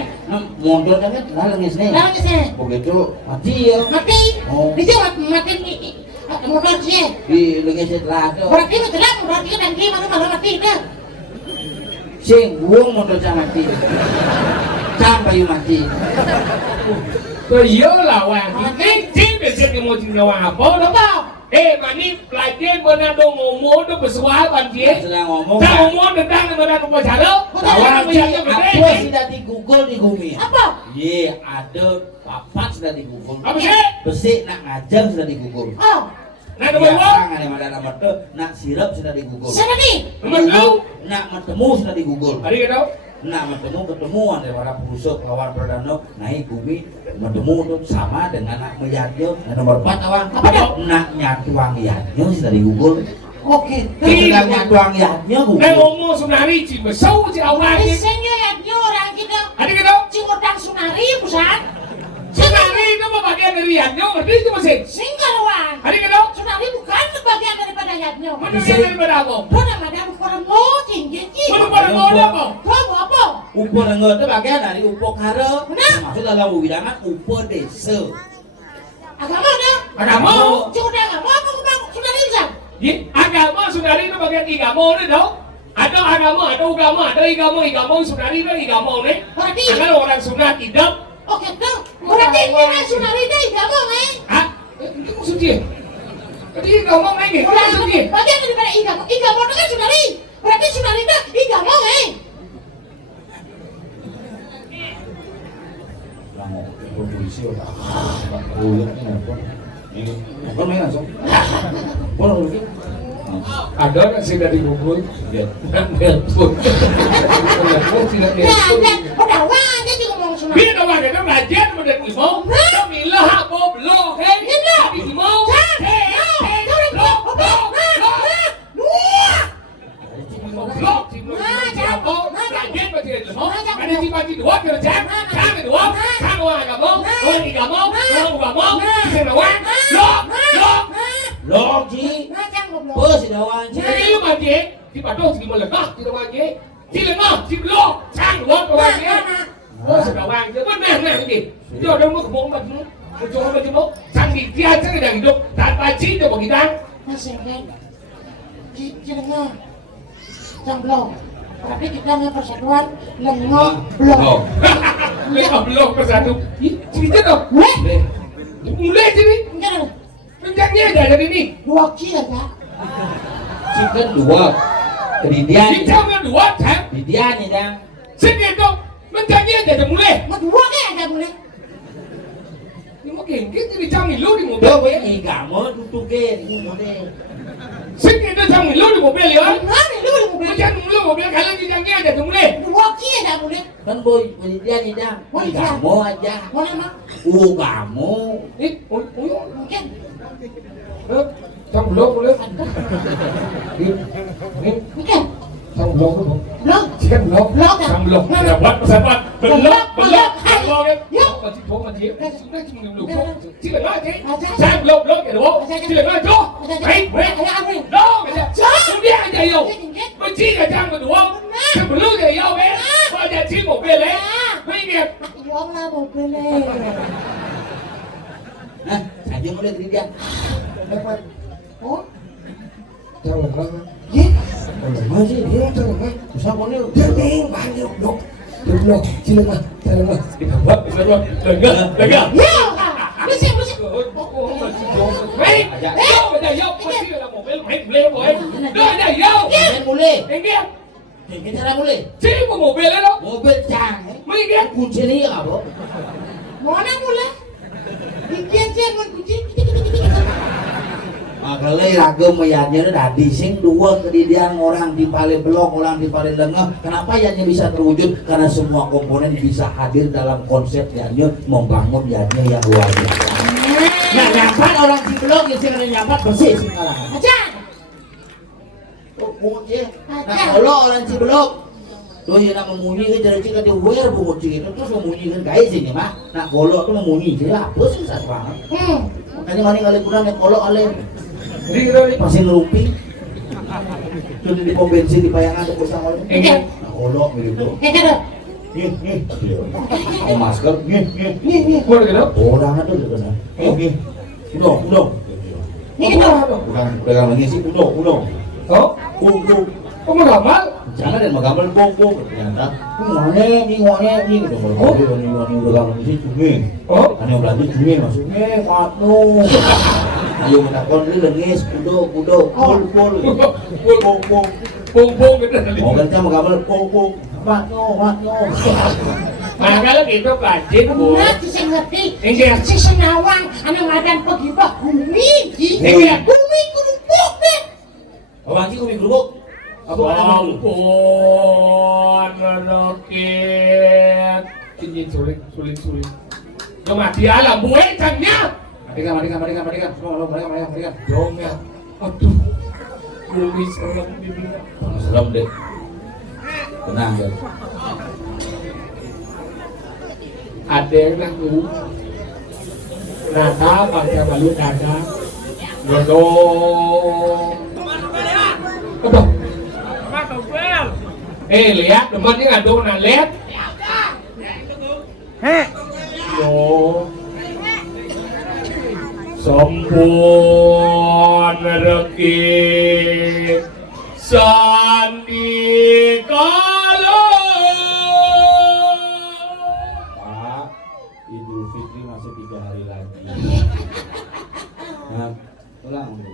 Motor kan lah lengisnya. lalu sih Begitu mati ya. mati Oh. di Jawa mati motor sih Di lengisnya telah tuh. berarti betul lah berarti ke tangki malah mati itu Sing buang motor jam mati. Jam kayu mati. Iya lah wang. Kecil biasanya mau jadi wang apa? apa Mani pelajar mana dong ngomong dong bersuara banjir. Sedang ngomong. Tak ngomong tentang mana rumah jalo. Kawan apa sudah di Google di bumi? apa Ye, ada papat sudah di Google. Apa sih? Besi nak ngajang sudah di Google. oh Nah nomor dua. Ada mana nama tu nak sirap sudah di Google. sana nih Nomor dua. Nak bertemu sudah di Google. Hari kita. Nak ketemu antara pusuk lawan perdana naik bumi bertemu tuh sama dengan nak melihatnya. Nah, nomor 4 awang Apa dah? nak nyatuang lihatnya sudah di Google. oke Sedang nyatuang lihatnya Nah Google. ngomong sunari ci besau ci awalnya. biasanya ya orang kita Hari kita. cingotang sunari pusat Sunari itu mau bagian dari yadnya, ngerti itu masih. singgalwan Hari kita. sunari bukan bagian daripada yadnya Mana dia daripada apa? Mana madam kormo tinggi Mana pada mau apa? kamu apa Upo dengar itu bagian dari upo kara. Benar. Maksud dalam wilangan upo desa. agama dah Agama. cingotang agama apa sunari bisa Agama sunari itu bagian igamo ni tau. Ada agama, ada ugama, ada igamo sunari itu igamo ni. berarti Akan orang sunat tidak. oke tuh berarti ini sunari dah agama nih Hah? Itu maksud dia? Tadi igamo ni, itu maksud dia. bagian daripada agama agama itu kan sunari berarti sunari dah agama nih Polisi udah. Ulangnya apa? Bukan main langsung. Boleh lagi. Ada kan sih dari Google? Dan nelpon. Nelpon tidak ya nelpon. ya udah wah jadi ngomong sunari Bila orang kita belajar pada ilmu, kami lah apa belum? Hei, ilmu. Ada sifat dua kerja, kami dua, kami orang agama, orang igamo, orang ugamo, kita orang, Logi. macam goblok Bos dawan. Jadi lu mati, di patok di melengah, di lengah, di lengah, di belok, sang dua orang. Oh sudah orang, itu benar benar ini. Itu ada mau kebong baju, kecil baju, sang di dia cari dari hidup, tanpa cinta bagi kita. masih kan cilengah jamblong tapi kita nggak persatuan lengah blok Lengah belok bersatu. Cerita dong. weh Mulai sini. enggak mencangnya aja dari ini. Dua kia dah. Chicken dua. Kedidian. Cincangnya dua kan? Kedidian ya dang. Sini dong, mencangnya aja mulai. Dua kia ada boleh. Ini mungkin kita dicangin lu di mobil. Yo we kamu tutukin ini deh. Sini dicangin lu di mobil ya. Mana lu di mobil? Macam lu mobil kalian cincangnya aja mulai. Dua kia ada boleh. Kan boy kedidian ya dang. Kamu aja. Mana mah? Kamu. Mungkin. Trong belum boleh. Ini Mungkin. trong belum belum. Belum. Chicken belum. Belum dah. Trong belum. Dapat dapat. Belum belum. Belum ya. Yuk. Masih thua masih. Sudah cuma belum. Chỉ là nói thế. Sang belum belum cái đúng. Chỉ là nói cho. Đấy. Ada apa ni? Đó. Không biết anh thầy đâu. Mới chỉ là trang mà đúng không? Chứ mà lưu thầy đâu bé. Bây giờ chỉ một bên đấy. Mấy nghiệp. Yom lah mobil ni. Nah, saja mulai kedidian. Oh. Trong là nó. Ye. Masih dia tu. Usah boleh. Tiếng bao nhiêu đúng. Đúng rồi. Chỉ là mà. Chỉ là mà. Đi thẳng vấp. Đừng ngờ. Đừng ngờ. Đừng ngờ. Ya. Mesti mesti. Mày. Vô. Bây giờ vô. Có chỉ là một bên mày lên rồi. Đưa đây vô. Jangan boleh. Anh nghe. Kita cara boleh. Chỉ có một bên đấy đó. Mobil cang. Mấy nghe. Kunci ni apa? Mana mula? Dikian kunci. Makanya ragam mayatnya itu tadi sing dua kedidian orang di paling blok, orang di paling lengah. Kenapa yatnya bisa terwujud? Karena semua komponen bisa hadir dalam konsep yatnya membangun yatnya yang luar biasa. Nah, nyampat orang di blok yang sing nyampat bersih sing kalah. Aja. Bungut ya. Nah, kalau orang di blok tuh yang nak memunyi ke jadi jika dia wear bungut itu terus memunyi kan guys ini mah. Nah, kalau tuh memunyi jadi apa sih satu banget. Makanya mana kali kurang yang kalau kalian Đi rồi. masih ngelumping sudah di pom bensin di Payangan tuh kusang oleh Iya. nah olok gitu Kata nih oh masker nih Mua được cái đó. orang itu gitu nah udah ni kita. bukan pegang lagi sih udah Đó. bung Có một gambar. jangan dan magamel bung ternyata ini gitu ini udah lagi sih cungin Oh. aneh belanja cungin maksudnya waduh ayo menakon ini lengis kudo pul Bung cái này. mau kerja magamel bung matno Mà cái lớp itu pelajar bu. Nah, si ngerti. Yang dia. Si senawang, anak madan pergi bah bumi. Yang dia. Bumi kerupuk deh. Abang sih kami kerupuk. Apa ada dulu? Ampun, menukit. Ini sulit. Nhưng mà dia là muối thằng nhá. Matikan. Semua matikan. Dong ya. Aduh. Bumi serem dibilang. Serem deh. Tenang guys. Ada yang nanggu. Nada pakai balu nada. Dodong. Aduh. Lihat temannya aduh nah lihat. Yo. Sampun reki sandi kala. Pak, Idul Fitri masih 3 hari lagi. Nah, ulang dulu.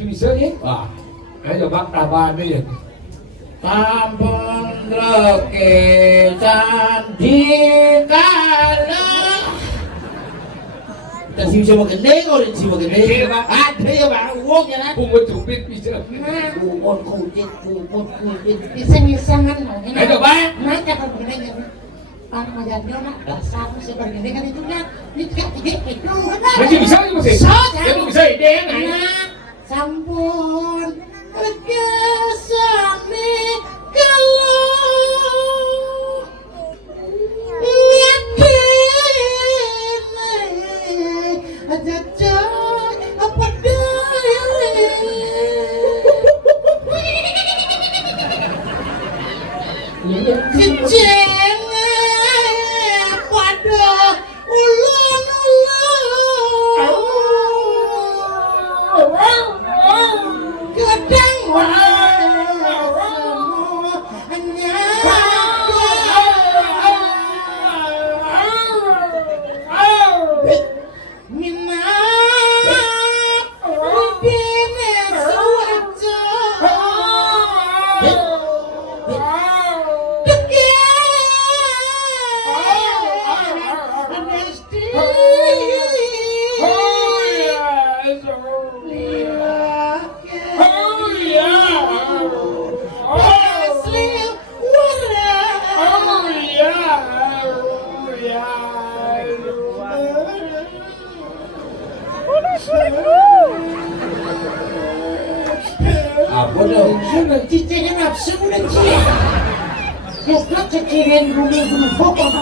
Chứ bisa ya? Wah, Ayo bác tà ba đi rồi. sampun reki sandi kala. Kita sih bisa magende kau sih magende. Ada ya bang, uang ya nak. Cùng với chủ biết bisa. Kumon kucit. Iseng-isengan. Ayo bác. Nah, kata begini. Orang madan dia nak dasar si begini kan itu kan. Ini kan itu. Mà chứ bisa chứ mà gì? Em cũng bisa ide này. Nah, sampun kesami kalau yakin ada cak apa daya kecil pada kadang minat Apa dong? Cicingnya nafsu udah cia. Yuk cicirin bumi pokok.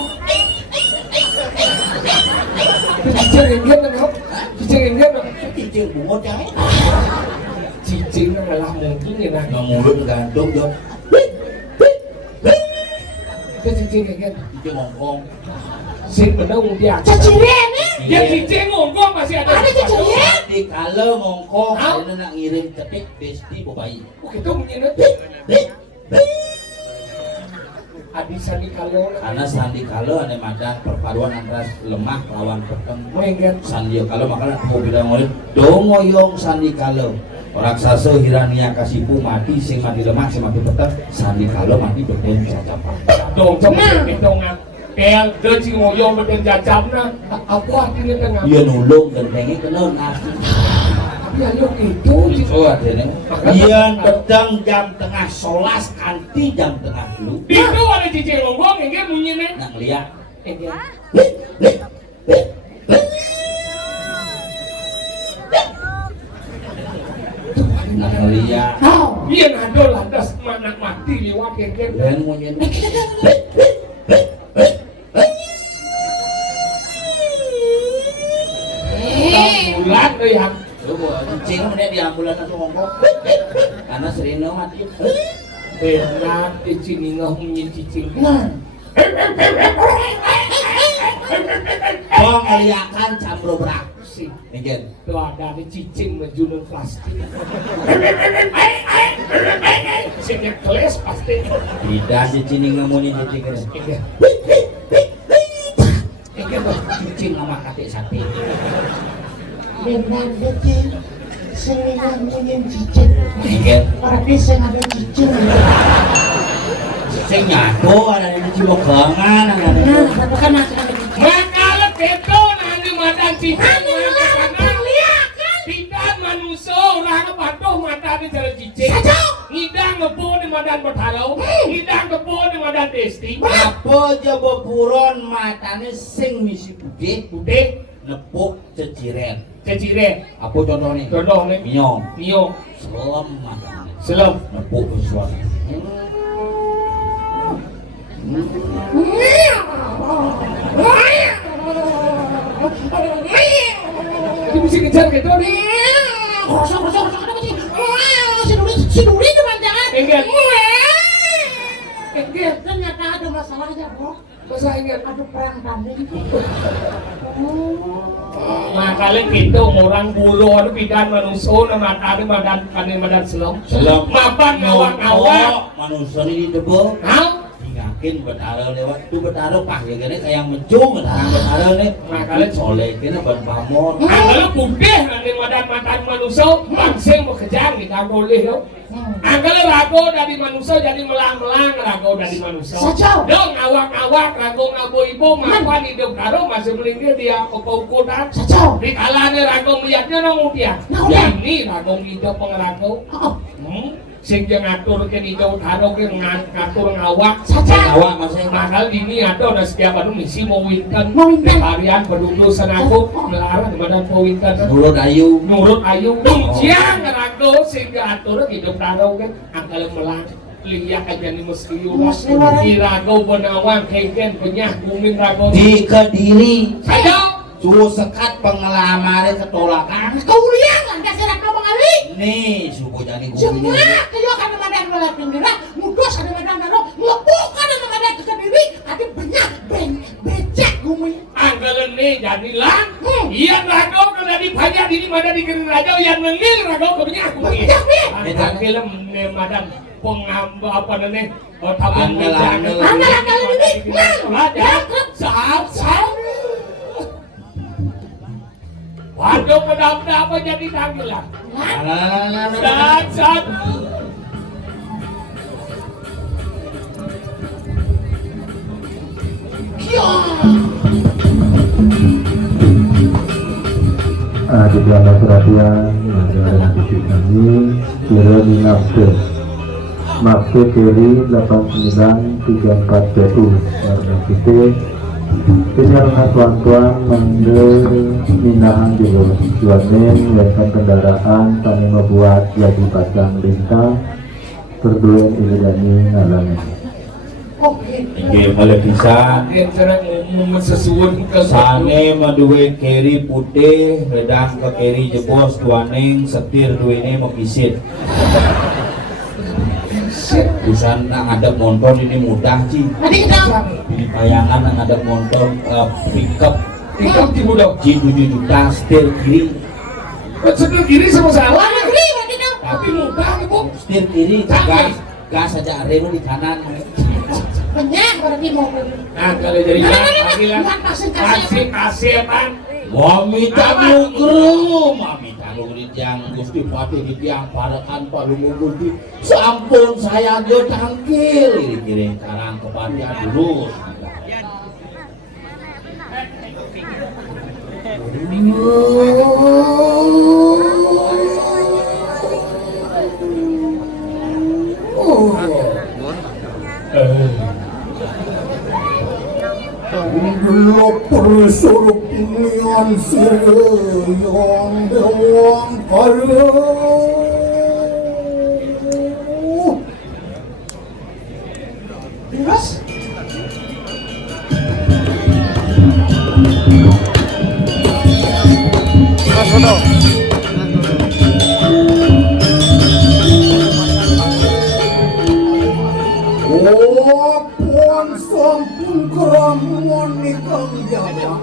Cicing ingat kan? Cicing ingat kan? Cicing bungot ya? Cicing adalah mungkin ya nah. Nggak mulut gantung dong. Cái cicing ingat. Cicing ngongkong. Sing menung dia. Cicirin Ya cicing ngongkong masih ada. Ada cicirin. Di kalau ngongkong, ini nak ngirim ketik besti bayi. Oh gitu menyengat. Adi sandi kalau. Karena sandi kalau ada madan perpaduan antara lemah lawan peteng. Mengat. Sandi kalau makanya mau bilang oleh dongoyong sandi kalau. Raksasa hirania kasipu mati sing mati lemah sing mati peteng. Sandi kalau mati beten cacapan. Dong trong cái dong ngap. Kaya đơn si ngoyong beten jajam na. Apa artinya tengah? Dia nulung gentengnya kena nasi. Ya lo itu. Oh ada nih. Ian peteng jam tengah solas kanti jam tengah dulu. Itu ada cicing ngongkong ingat menyengat. Nak lihat. Nak lihat. Iya ada lantas mana mati lewat yang Dan mau nyentuh. bulan tuh yang Cing mana di ambulan atau ngomong. Karena serino mati. benar di sini ngomongin cicing. Oh ngeliakan campur beraksi. Ingin. Tuh ada di cicing menjunung plastik. Sini keles pasti. Tidak di sini ngomongin cicing. Ingin tuh cicing sama kakek sate. Benar betul. Senang ingin cicing. Ingin. Tapi saya ada cicing. Cicing nyatu ada di cibok gangan. Nah, tapi kan masih ada cicing. Makalah beto nanti madan cicing. Tidak manusia orang patuh mata di jalan cicing. Ngidang ngepo di madan berhalau. Ngidang ngepo di madan desti. Apa jaba buron matane sing misi bude. Bude Nepuk ceciren. ceciren. Apa contohnya? Contohnya Mio. Mio Selam matane. selam. Nepuk sesuatu. Itu mesti kejar gitu nih. Kosong ada cicing. Si Duri depan jangan. Enggak. Ternyata ada masalahnya, Bro. Masa ingat Aduh perang kambing. nah kalian gitu orang bulu ada pidan manusia nama tadi madan selam. Selam. Mapan ngawak-ngawak. Manusia ini debel. Hah? Yakin betara lewat tu betara pah ya gini kayak mencung betara nih. Nah kalian Soleh kini ban pamor. nah kalau putih nanti madan manusia langsung bekerja kita boleh dong. Nah kalau rago dari manusia jadi melang-melang rago dari manusia. Sacau. Dong ngawak-ngawak rago ngabo-ibo mapan hidup karo masih melingkir dia ukur-ukuran. Sacau. Di kalanya rago melihatnya nong udia. Nah, udah. Ini rago hidup pengrago. Oh, Sing yang ngatur ke hijau karo ke ngatur ngawak. Sacau. Awak masih Mahal ini ada setiap anu misi mau winkan. Mau winkan. Harian berduduk senaku melarang di badan mau winkan. mulut ayu. Nurut ayu siang ngerago sehingga atur hidup karo kan angkal melang. Lihat aja nih meski di rago benawang keken penyah kumin rago. Di Kediri. Ayo. Suruh sekat pengelamarnya ketolakan. kau lihat kan kasih rakam pengali. Nih suku jadi Semua gini. kayo kan madan malah pinggirnya, mudos ada madan daro, ngebukan ada madan ke diri, ada banyak becek gumi. Anggalan nih jadilah. Iya rago kalau di banyak di mana di kering rago yang nengil rago kebanyak kumin. Banyak nih. Anggalan film madan pengamba apa namanya tabung Anggalan ini. Saat waduh benda-benda apa jadi tanggilan saat Belanda perhatian ada titik kami kira nafsu maksud kiri 8934 warna putih kisaran tuan-tuan manggil minahan juga tuanin yang kendaraan tani membuat jadi pasang lintang berdua ilidani ngalami. Inggih malih bisa cara ngomong sesuun ke sane maduwe keri putih redang ke keri jebos tuaning setir duwene mepisit. Usan ada motor ini mudah sih. Tadi kita Ini bayangan yang ada motor pickup tinggal di mudah. G 7 juta setir kiri. Setir kiri sama salah. warna gede tadi kita. Tapi mudah bu. Setir kiri gas saja rem di kanan. Banyak berarti mau. Nah kalau jadi panggilan Buat kasih pan. Mami tanugro, mami tanugro yang Gusti Patih di tiang parakan Pak Lumungguti. Sampun saya dia tangkil, kirim karang kepada dulu. Lo persuruh pilihan sireyong dewang karya. Terus Oh, puan sampun keramuan nikang jaga.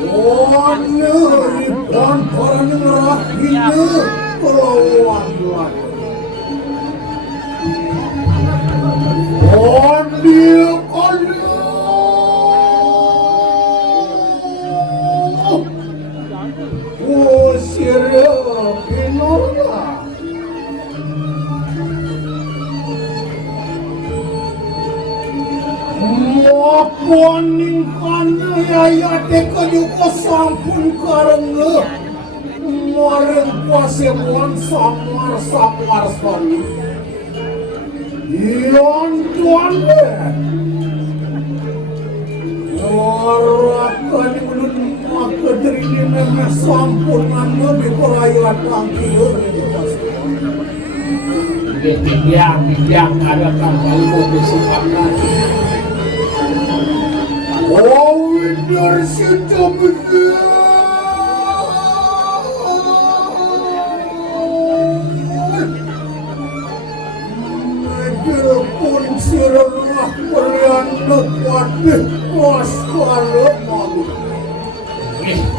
Puan neripan orang rahina kelawan lagi. Puan dia kaya. Oh, sirah pinora. Maponing kanaya teka juga sampun karena mareng pasemuan samar sani. Iyan tuan deh. Warakan belum maka diri memang sampun anda diperayat tangkil. Tiang ada kan kali mau bersifatan. Oh, winter situ begitu. Negeri pun sirah berian nekatih kos kalau malu.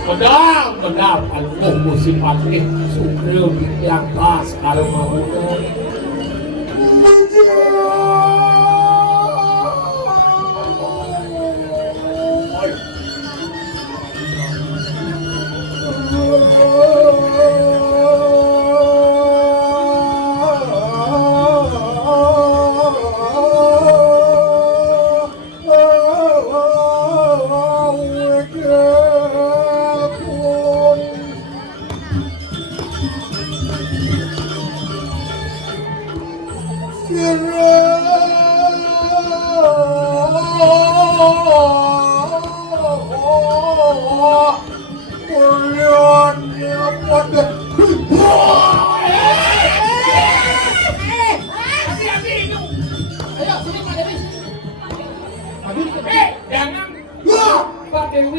Pedang kalau mau bersifatan sukril yang tas kalau mau.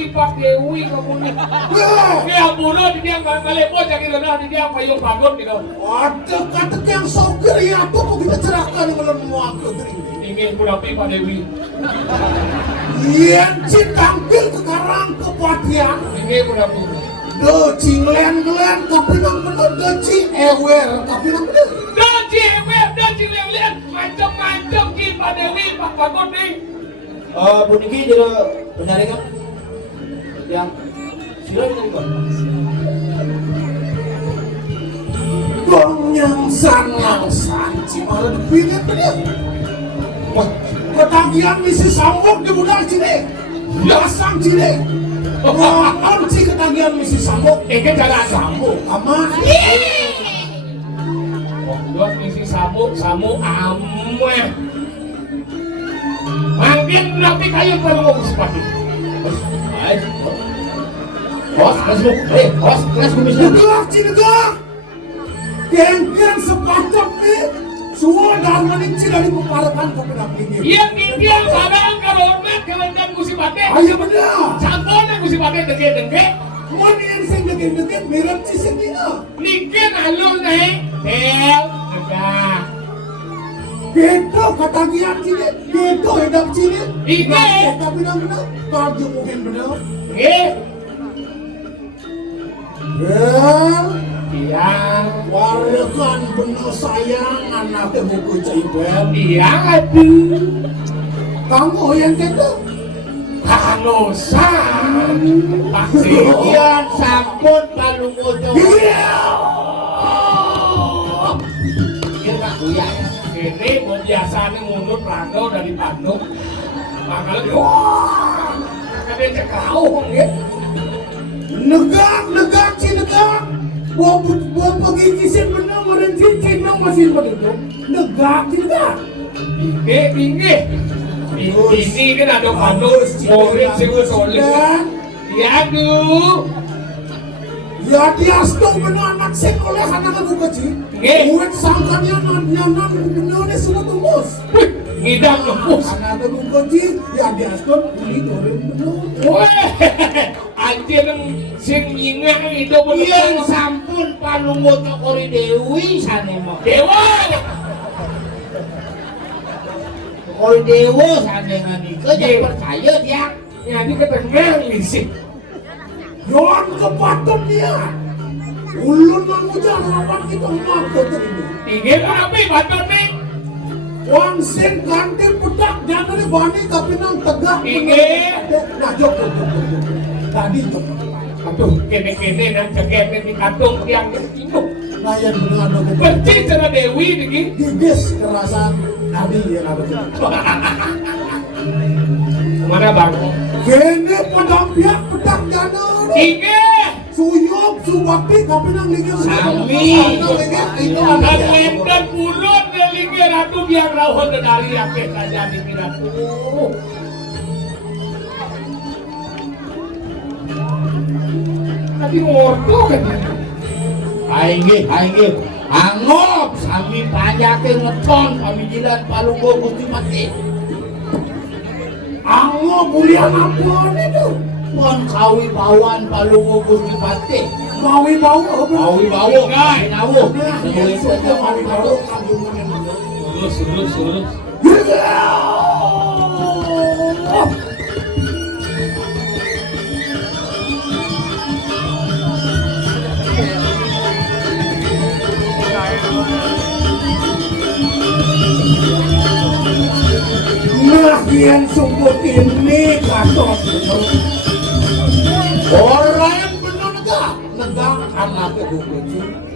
Pak Dewi kamu dia bunuh di dia ngalepo jadi renah di dia payung bangun gitu. Ada kata yang sogir ya tuh kok kita cerahkan melemah ke diri. Ingin punapi Pak Dewi. Iya, tampil ke karang ke Patian. Ingin punapi. Doci ngelen-ngelen tapi nang bener doci ewer tapi nang bener. Doci ewer, doci ngelen macam-macam ki Pak Dewi Pak Bangun nih. Buniki jadi penyaringan yang silakan tadi Pak. Yang sang cimara dipilih dia. Wah, ketagihan misi sambung di budal sini. Dasang sini. Ngomong si ketagihan misi sambok. Ini cara Sambok, aman. Pokok misi sabuk, samu ameh. Mangkin berarti kayu perlu mau sepatu. Bos, kelas kumisnya. Negak, Cinegak. Genggen sepatut nih. Semua darman ini dari keparakan ke pendampingnya. Yang Indian kadang kalau hormat kelendan musibate. Ayo benar. Contohnya musibate dengke-dengke. Mana yang saya degeng-degeng merah ciseng ini. Nikin alun naik. Tel, negah. Gitu ketagihan sini. Gitu hidup sini. Ike. Kita benar-benar. Kalau mungkin benar. Eh, Ya. iya. Warga benar sayang anaknya buku caibel. Iya aduh. Kamu yang gitu. Kanosan. Taksi. Yan sampun palu mojo. Iya. Kira kuya ya. Ini mau biasanya mundur rando dari Bandung. Makanya wah. Kadang cekau ya. Negak si negak. Buat pengikisin benar meren cincin dong masih berduduk. Negak si negak. Tinggi. Ini kan ada Bandung. Murid sih gue solid. Ya aduh. Ya dia tuh benar anak sen oleh anak aku kecil. Nggih. Buat sangkanya nan benar semua tumbus. Wih, ngidam lembus. Anak aku kecil ya dia tuh ini doreng benar. Weh, anjir yang sing nyingah itu Yan bener. sampun palu mojo kori dewi sanemo. Dewa. Kori dewa sanengan ike jangan percaya dia. Jadi ketengah sih. Yon kepatut dia. Ulun mengujar harapan kita maka terima. Tinggi apa batur nih? Wang sen kantin petak jangan ada bani tapi nang tegak. Tinggi. Nah jok. Tadi jok. Aduh, kene-kene dan cekene di kantung tiang induk. Layan benar ada aku. Percis cara Dewi nih. Gigis kerasan tadi yang ada. Mana bang? Kene pedampiak petak jangan. Tinggi. Suyuk, subakti, tapi nang lingkir. Sami. Itu Dan ada. lemdan pulun delingi ratu biang rawon dari akeh saja di pinatu. Tadi ngordo kan? Aingge. Angop sami pajake ngeton kami jilan palu go gusti mati. Ango bulian apa itu? Pon kawi bawan palu go gusti mati. Mawi bau apa? Kawi bawo nawu. Yang sudah mawi bau kandungan. Lurus. Nah, yang sungguh ini katot. Orang yang benar negak anaknya gue.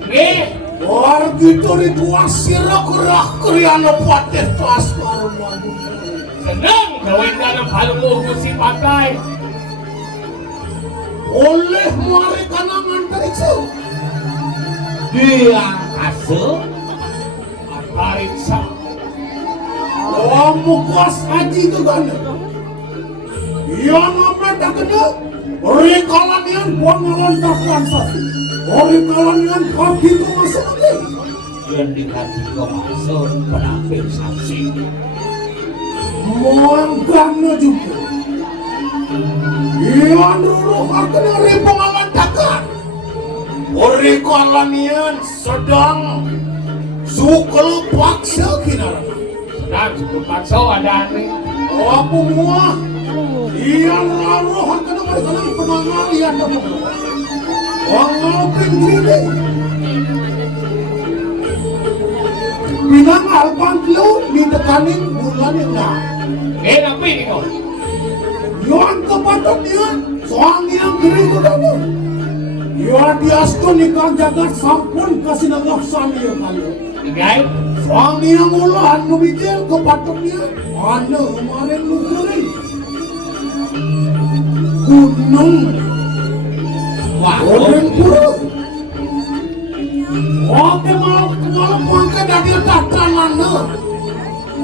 Nih, Orang gitu rituasi gerak kriana patih tas karena senang gawin dalam palu go si pantai. oleh mari kanang antariksa. Dia ase Antariksa. Kamu kuas haji itu kan? Yang apa tak kena? Rekalan yang pengalan tak transaksi. Rekalan yang kaki itu masuk lagi. yang dikati kemasuk penampilan saksi. Mangkana juga. Yang dulu kena pengalan takkan. Rekalan yang sedang sukul paksa kinara. Dan cukup pakso ada nih. Apa mua? Yang lalu kena mereka penangan yang dapat. Ngopin sini. Pinang alpan lo ditekanin bulan yang nah. Tapi ini kau. Yon kepatok yon, soang yang kiri itu dulu. Yon diastu nikah jagat sampun kasih nangak sani yang kalu. Tinggal. Soang yang ulah anu bijil kepatok yon, mana kemarin lu kiri. gunung Wah, Golden Pura. Oke mau pangke dari tatanan lo.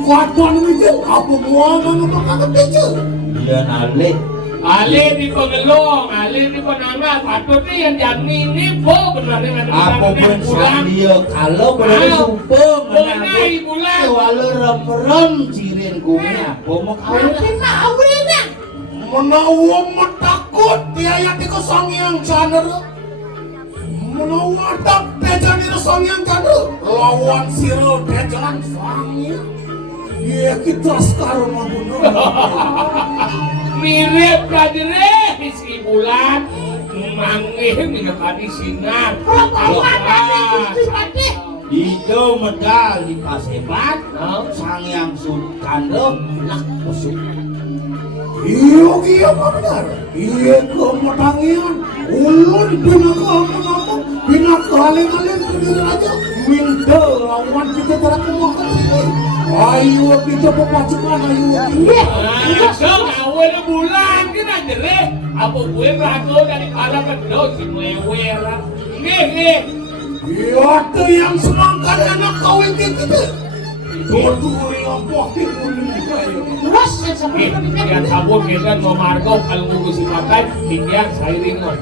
Kuatan wijil apa mau mengapa kecil? Dia nalik. Ale di Pegelong, ale di Penanga, patut nih yang jamin ini bo benar dengan Apa pun dia kalau boleh sumpung Bunai bulan. walau rem-rem cirin kumnya apa mau kawin Tapi mau ini. Menawa metakut tiaya di kosong yang caner. Menawa tak tejan di kosong yang caner. Lawan siro tejan sangnya. Iya kita sekarang membunuh. Mirip kadire si bulan mangih minyak tadi sinar. itu medal di pasebat sang yang sultan nak pesuk Iya apa benar? Iya kemetangian. Ulun bina ngomong bina kaling-kaling berdiri aja. Minta lawan kita terak kemakan sini. Ayo kita pepacukan ayo. Dong awal bulan kita jere apa gue rago dari kala kedua si mewer. Nggih. Iya tuh yang semangkan anak kawin kita. Dua yang pohon ulun juga ya. Terus yang sampai Yang sabun kita mau margo kalau nunggu si makan tinggal sairing mo.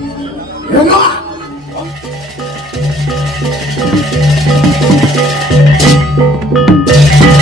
Ya enggak? Thank